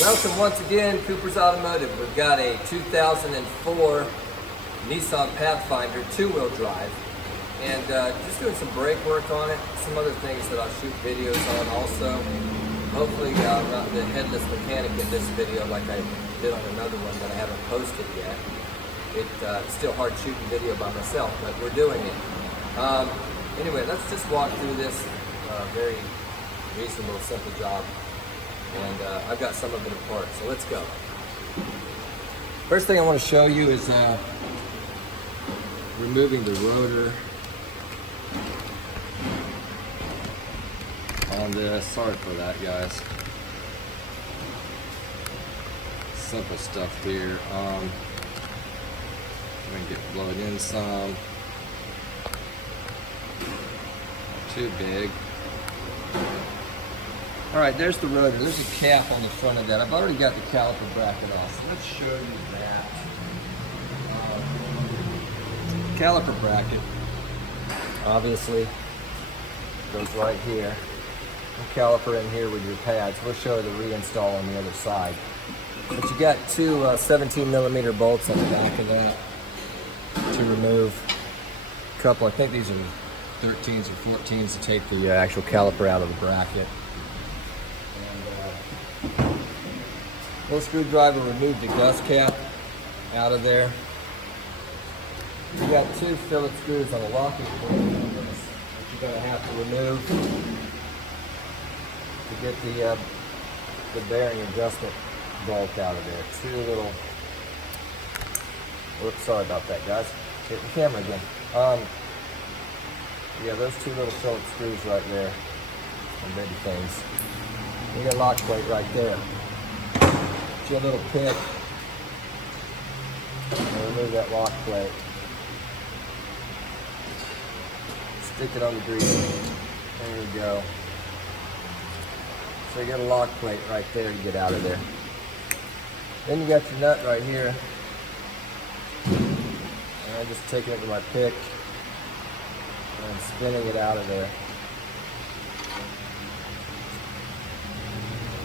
Welcome once again, Cooper's Automotive. We've got a 2004 Nissan Pathfinder two-wheel drive, and just doing some brake work on it, some other things that I'll shoot videos on also. Hopefully I'm not the headless mechanic in this video like I did on another one that I haven't posted yet. It's still hard shooting video by myself, but we're doing it. Anyway, let's just walk through this very reasonable, simple job. And I've got some of it apart, so let's go. First thing I want to show you is removing the rotor on this. Sorry for that, guys. Simple stuff here. I'm going to get blowed in some. Not too big. Alright, there's the rotor. There's a cap on the front of that. I've already got the caliper bracket off, so let's show you that. Caliper bracket, obviously, goes right here. The caliper in here with your pads. We'll show you the reinstall on the other side. But you got two 17mm bolts on the back of that to remove a couple. I think these are 13s or 14s to take the actual caliper out of the bracket. Little screwdriver removed the dust cap out of there. You got two fillet screws on the locking point on this that you're going to have to remove to get the bearing adjustment bolt out of there. Two little. Whoops, sorry about that, guys. Hit the camera again. Yeah, those two little fillet screws right there, some baby things. You got a lock plate right there. Your little pick and remove that lock plate. Stick it on the grease. There you go. So you got a lock plate right there to get out of there. Then you got your nut right here. And I'm just taking it with my pick and spinning it out of there.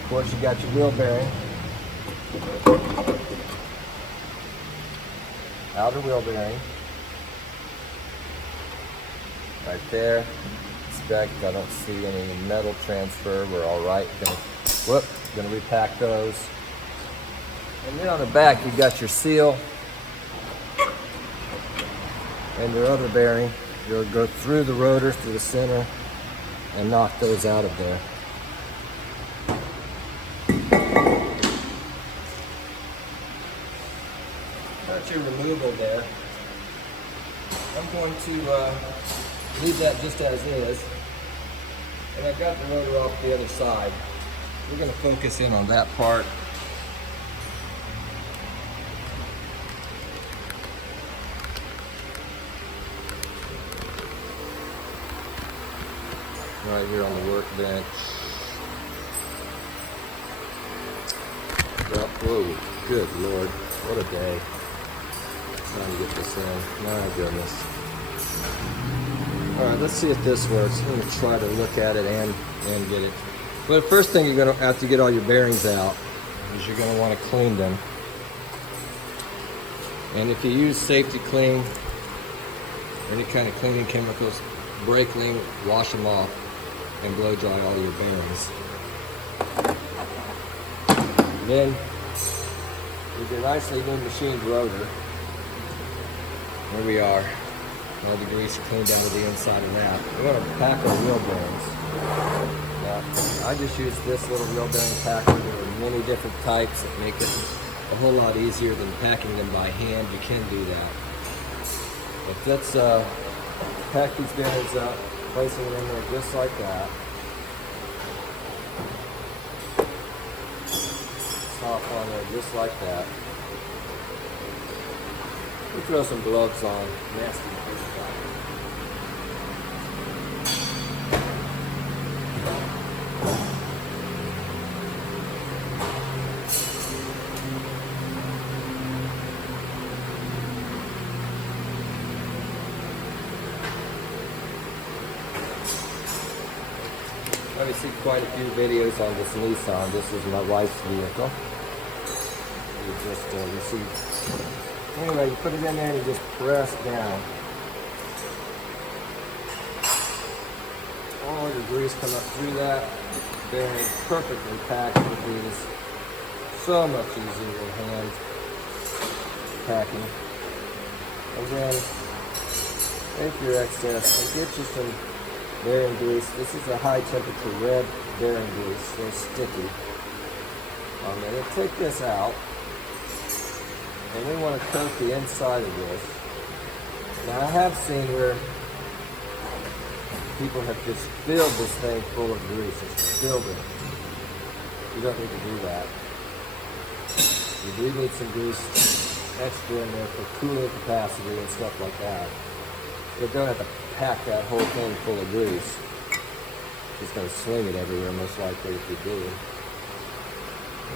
Of course, you got your wheel bearing. Outer wheel bearing right there. Inspect. I don't see any metal transfer. We're all right. Gonna repack those. And then on the back, you got your seal and your other bearing. You'll go through the rotor, through the center, and knock those out of there. Your removal there. I'm going to leave that just as is, and I've got the rotor off the other side. We're going to focus in on that part. Right here on the workbench. Oh, whoa, good Lord, what a day. Trying to get this in. My goodness. Alright, let's see if this works. I'm going to try to look at it and get it. But the first thing you're going to have to get all your bearings out is you're going to want to clean them. And if you use safety clean, any kind of cleaning chemicals, brake clean, wash them off and blow dry all your bearings. Then with your nicely new machined rotor, here we are. All the grease cleaned out of the inside of that. We're going to pack our wheel bearings. Now, I just use this little wheel bearing packer. There are many different types that make it a whole lot easier than packing them by hand. You can do that. But let's pack these bearings up, placing them in there just like that. Stop on there just like that. We'll throw some gloves on. Nasty. probably see quite a few videos on this Nissan. This is my wife's vehicle. You just anyway, you put it in there and you just press down. All your grease come up through that. Bearing perfectly packed with these. So much easier than hand packing. And then take your excess and get you some bearing grease. This is a high temperature red bearing grease, so sticky. I'm going to take this out, and we want to coat the inside of this. Now I have seen where people have just filled this thing full of grease, just filled it. You don't need to do that. You do need some grease extra in there for cooling capacity and stuff like that. You don't have to pack that whole thing full of grease. Just going to sling it everywhere most likely if you do.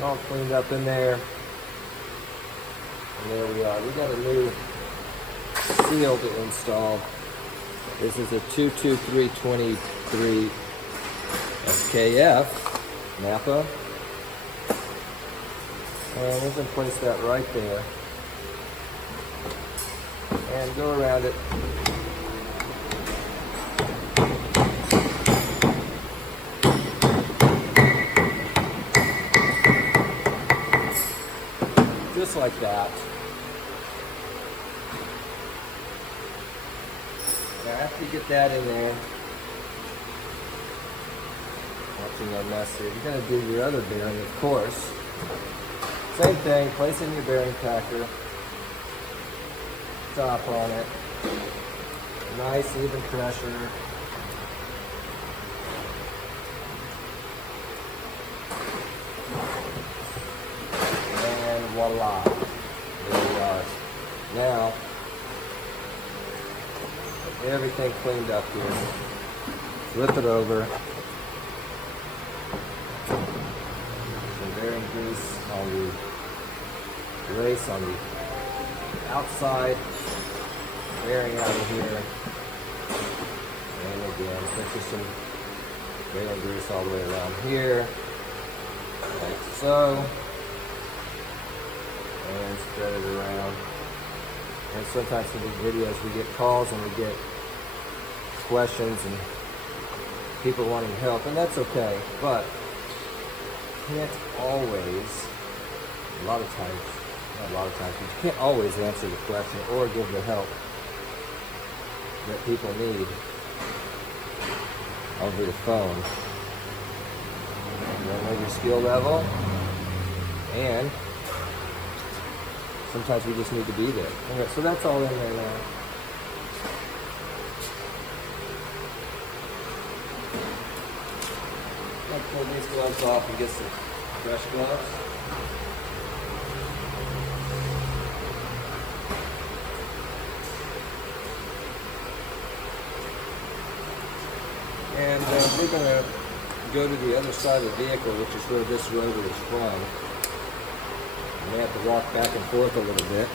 All cleaned up in there. And there we are. We got a new seal to install. This is a 22323 SKF Napa. And we're going to place that right there. And go around it. Just like that. Now after you get that in there, watching no mess here, you're going to do your other bearing, of course. Same thing, place in your bearing packer, top on it, nice even pressure. And voila, there we are. Now, everything cleaned up here. Flip it over. Some bearing grease on the race on the outside, bearing out of here. And again, put just some bearing grease all the way around here, like so. And spread it around. And sometimes in these videos we get calls and we get questions and people wanting help, and that's okay, but can't always, not a lot of times, but you can't always answer the question or give the help that people need over the phone. You don't know your skill level, and sometimes we just need to be there. Okay, so that's all in there now. I'll pull these gloves off and get some fresh gloves. And we're going to go to the other side of the vehicle, which is where this rotor is from. I may have to walk back and forth a little bit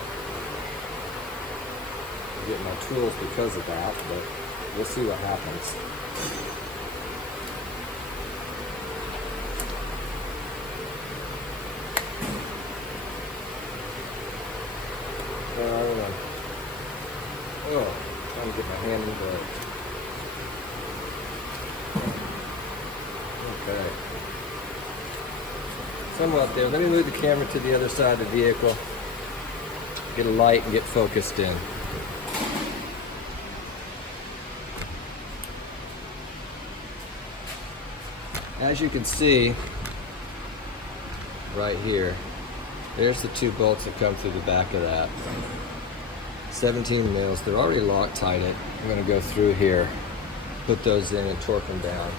to get my tools because of that, but we'll see what happens. Trying to get my hand into it. Okay. Somewhat there. Let me move the camera to the other side of the vehicle. Get a light and get focused in. As you can see, right here, there's the two bolts that come through the back of that. 17 mils. They're already Loctited. I'm going to go through here, put those in and torque them down.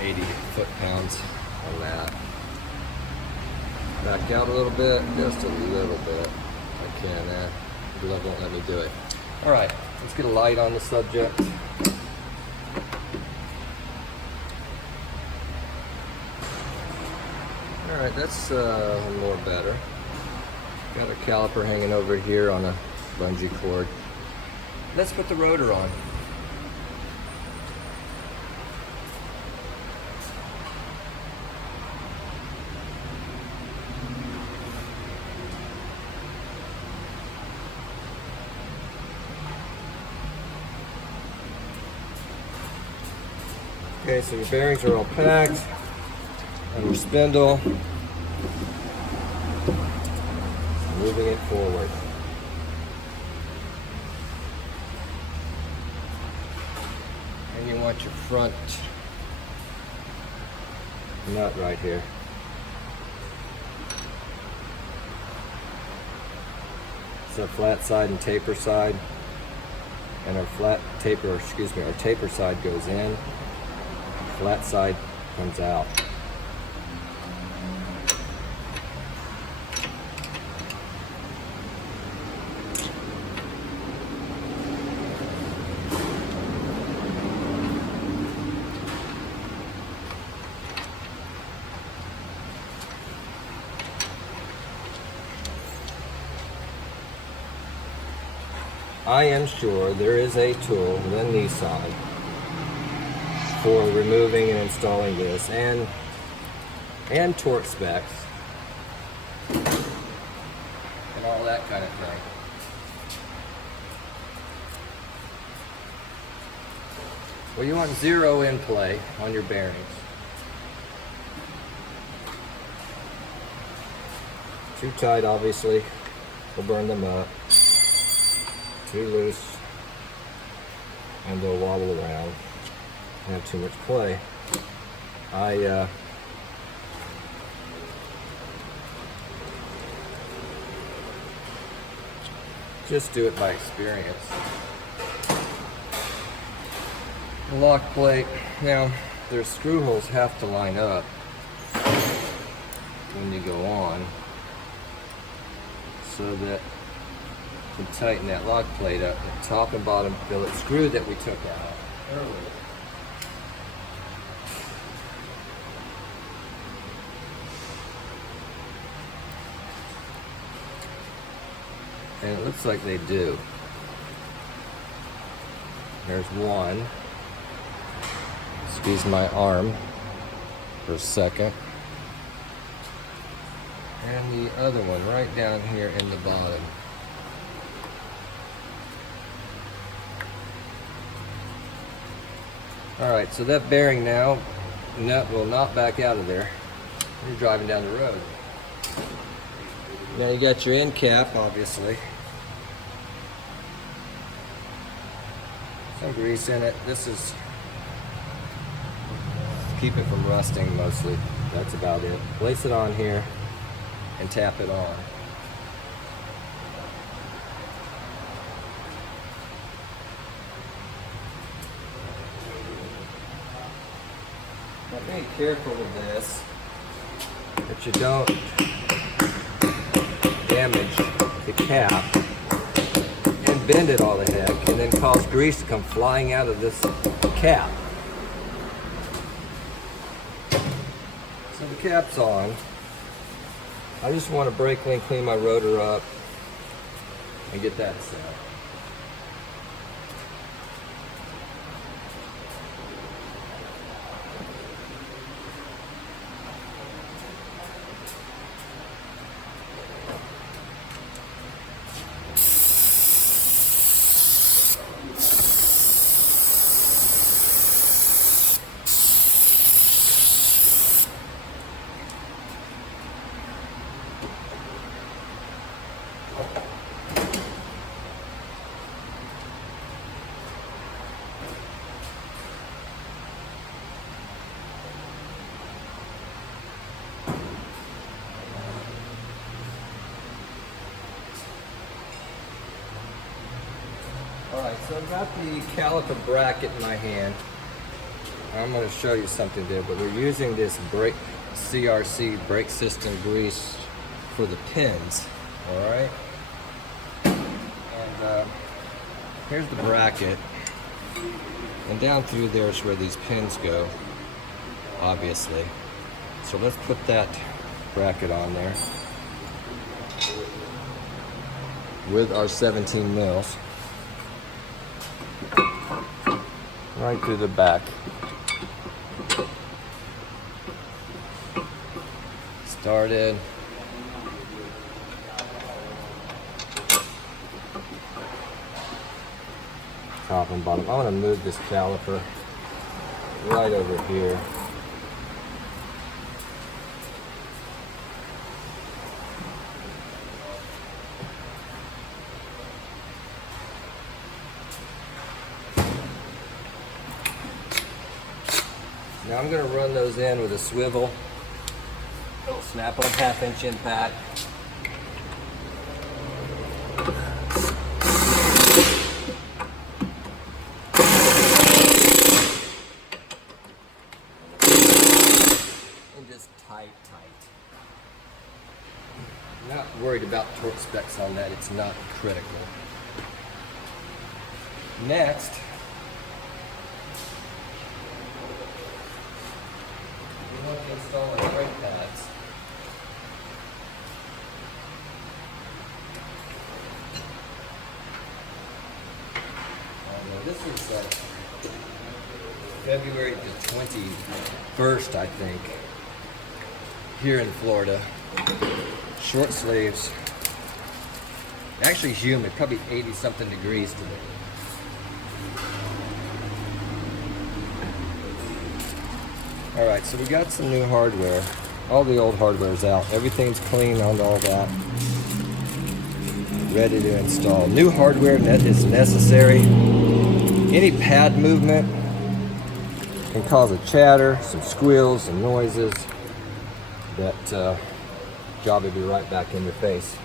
80 foot-pounds on that. Back out a little bit, just a little bit. I can. The glove won't let me do it. All right, let's get a light on the subject. All right, that's more better. Got a caliper hanging over here on a bungee cord. Let's put the rotor on. Okay, so your bearings are all packed, and your spindle, moving it forward. And you want your front nut right here. So flat side and taper side, and our taper side goes in, flat side comes out. I am sure there is a tool within Nissan for removing and installing this, and torque specs and all that kind of thing. Well, you want zero in play on your bearings. Too tight, obviously, will burn them up. Too loose, and they'll wobble around and have too much play. I just do it by experience. The lock plate, now their screw holes have to line up when you go on, so that you can tighten that lock plate up, the top and bottom billet screw that we took out earlier. And it looks like they do. There's one. Squeeze my arm for a second. And the other one right down here in the bottom. Alright, so that bearing now, nut will not back out of there. You're driving down the road. Now you got your end cap, obviously. Some grease in it. This is keep it from rusting mostly. That's about it. Place it on here and tap it on. Now be careful with this, that you don't damage the cap and bend it all the heck, and then cause grease to come flying out of this cap. So the cap's on. I just want to brake clean, clean my rotor up, and get that set. Alright, so I've got the caliper bracket in my hand. I'm going to show you something there, but we're using this CRC brake system grease for the pins. Alright? And here's the bracket. And down through there is where these pins go, obviously. So let's put that bracket on there with our 17 mils. Right through the back. Started. Top and bottom. I want to move this caliper right over here. Now I'm going to run those in with a swivel, snap-on 1/2-inch impact. And just tight. I'm not worried about torque specs on that, it's not critical. Next, we want to install our brake pads. This is February the 21st, I think, here in Florida. Short sleeves. Actually humid, probably 80-something degrees today. Alright, so we got some new hardware. All the old hardware's out. Everything's clean on all that. Ready to install. New hardware that is necessary. Any pad movement can cause a chatter, some squeals, some noises. That job will be right back in your face.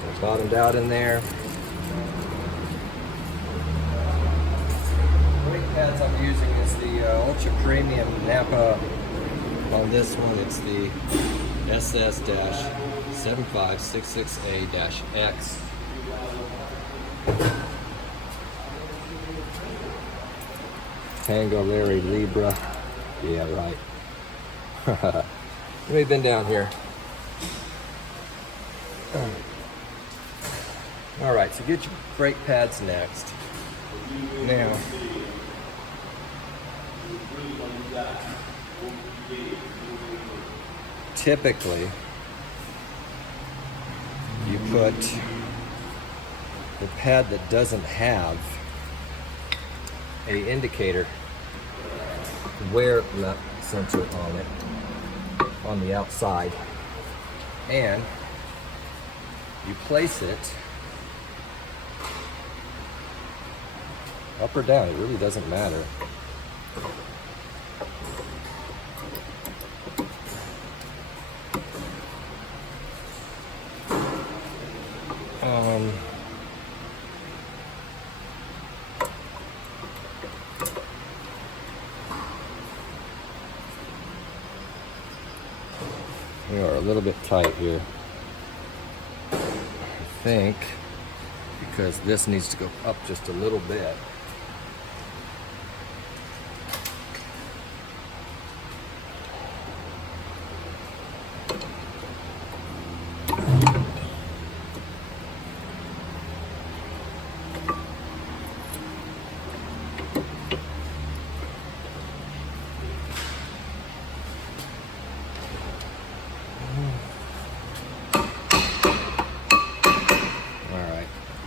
They're bottomed out in there. Brake pads I'm using is the Ultra Premium Napa. On this one, it's the SS-7566A-X. Tango Larry Libra. Yeah, right. Let me bend down here. Alright, so get your brake pads next. Now, typically, you put the pad that doesn't have a indicator wear sensor on it on the outside, and you place it up or down. It really doesn't matter. We are a little bit tight here, I think, because this needs to go up just a little bit.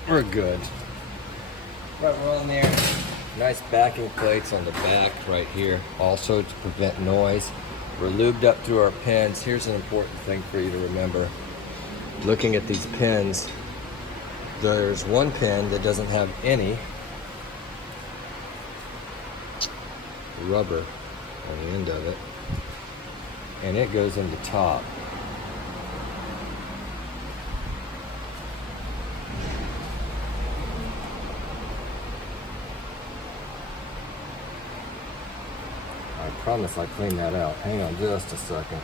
We're good. Right, we're on there. Nice backing plates on the back right here, also to prevent noise. We're lubed up through our pins. Here's an important thing for you to remember. Looking at these pins, there's one pin that doesn't have any rubber on the end of it, and it goes in the top. I promise I cleaned that out. Hang on just a second.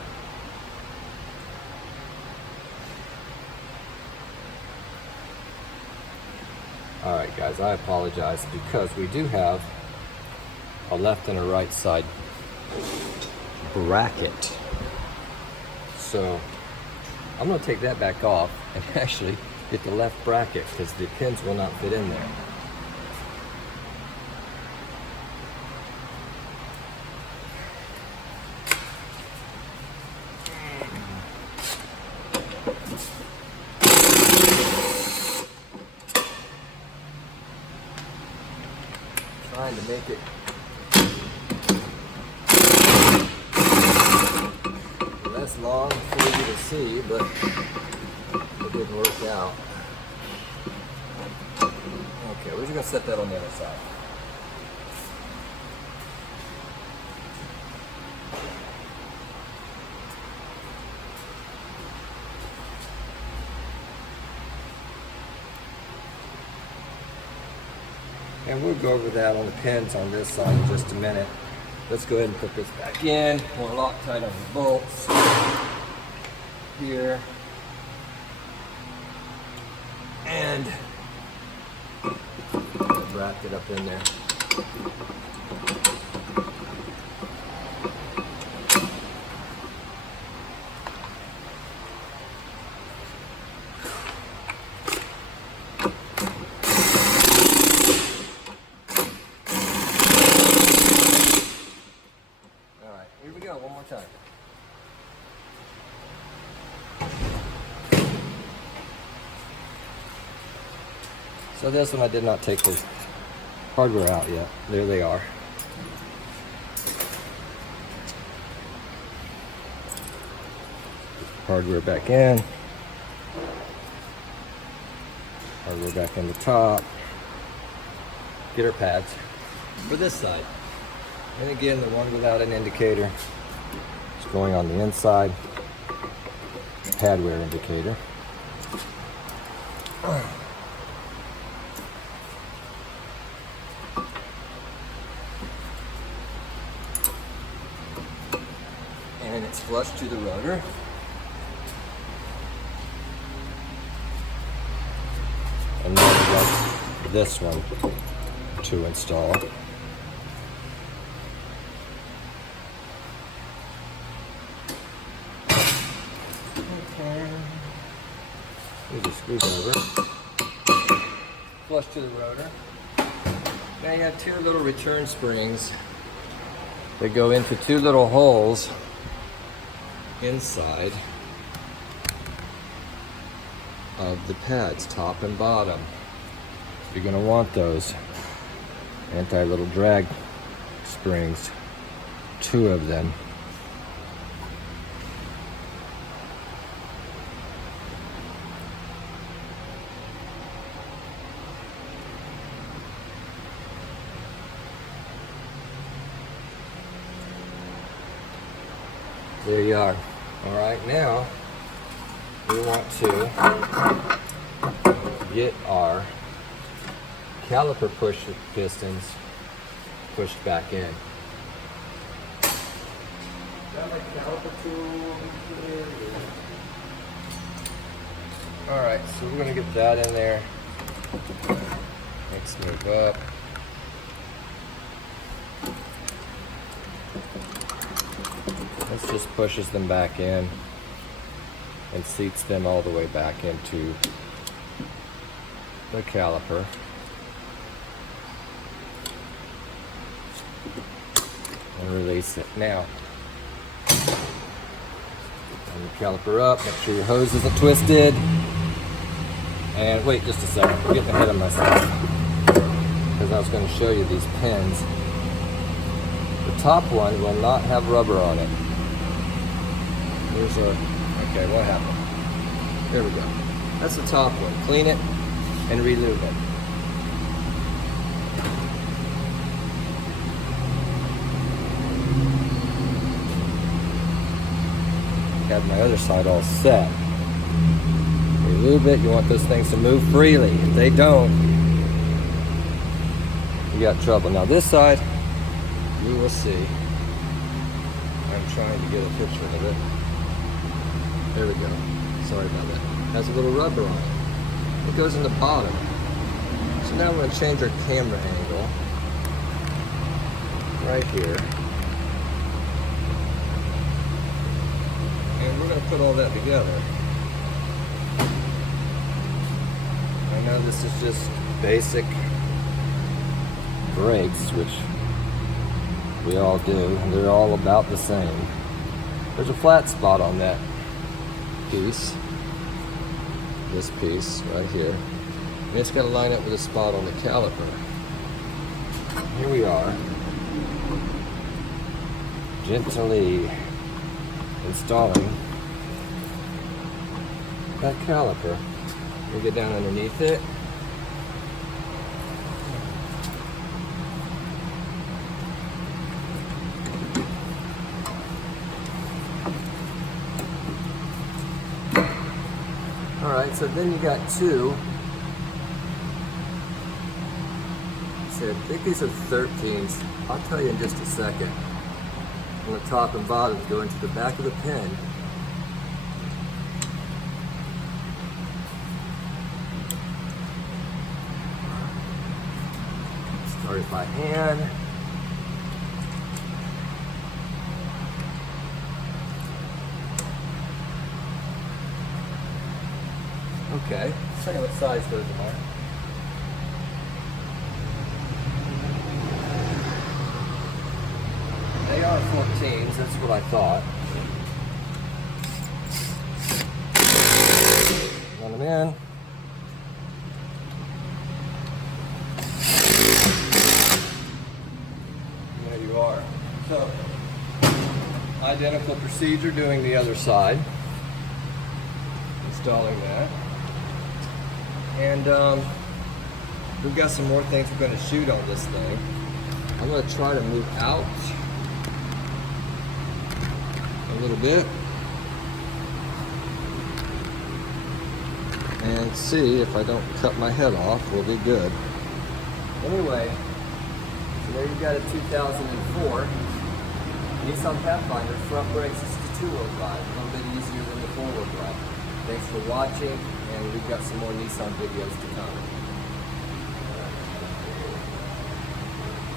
Alright guys, I apologize because we do have a left and a right side bracket. So I'm going to take that back off and actually get the left bracket because the pins will not fit in there. make it less long for you to see, but it didn't work out. Okay, we're just gonna set that on the other side. And we'll go over that on the pins on this side in just a minute. Let's go ahead and put this back in. We'll Loctite on the bolts here. And I've wrapped it up in there. Here we go, one more time. So this one I did not take the hardware out yet. There they are. Hardware back in. Hardware back in the top. Get our pads for this side. And again, the one without an indicator is going on the inside. Pad wear indicator. And it's flush to the rotor. And then we got this one to install. Here's a screwdriver. Flush to the rotor. Now you have two little return springs that go into two little holes inside of the pads, top and bottom. You're going to want those anti-little drag springs, two of them. There you are. All right, now we want to get our caliper push pistons pushed back in. Got my caliper tool here. All right, so we're going to get that in there. Let's move up. This just pushes them back in and seats them all the way back into the caliper. And release it. Now, turn the caliper up, make sure your hose isn't twisted. And wait just a second, I'm getting ahead of myself because I was going to show you these pins. The top one will not have rubber on it. Here's our, okay, what happened? There we go. That's the top one. Clean it and re-lube it. Got my other side all set. Re-lube it. You want those things to move freely. If they don't, you got trouble. Now this side, we will see. I'm trying to get a picture of it. There we go. Sorry about that. Has a little rubber on it. It goes in the bottom. So now I'm going to change our camera angle. Right here. And we're going to put all that together. I know this is just basic brakes, which we all do, and they're all about the same. There's a flat spot on that piece, this piece right here, and it's got to line up with a spot on the caliper. Here we are, gently installing that caliper. We get down underneath it. All right, so then you got two. So I think these are 13s. I'll tell you in just a second. On the top and bottom go into the back of the pen. Start it by hand. Okay, let's tell you what size those are. They are 14s, that's what I thought. Run them in. There you are. So, identical procedure doing the other side. Installing that. And we've got some more things we're going to shoot on this thing. I'm going to try to move out a little bit and see if I don't cut my head off, we'll be good. Anyway, so there you've got a 2004 Nissan Pathfinder. Front brakes is the two-wheel drive, a little bit easier than the four-wheel drive. Thanks for watching, and we've got some more Nissan videos to come.